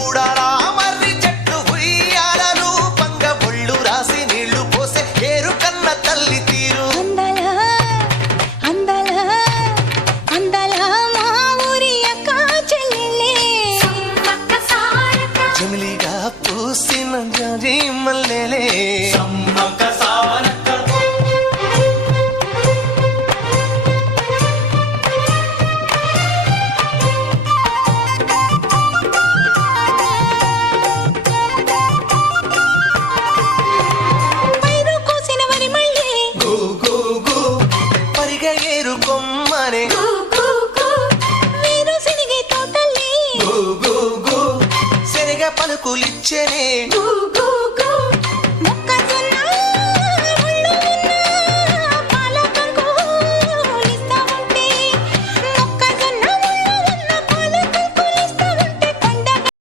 ఊడారా మర్రి చెట్లు ఉయ్యాల రూపంగా ఒళ్ళు రాసి నీళ్లు పోసే ఏరు కన్న తల్లి తీరు జమిలిగా పూసిన జాజి మల్లెలే సమ్మక్క సారక్క పరిగ ఏరు కొమ్మనే సెరగ పలుకులిచ్చనే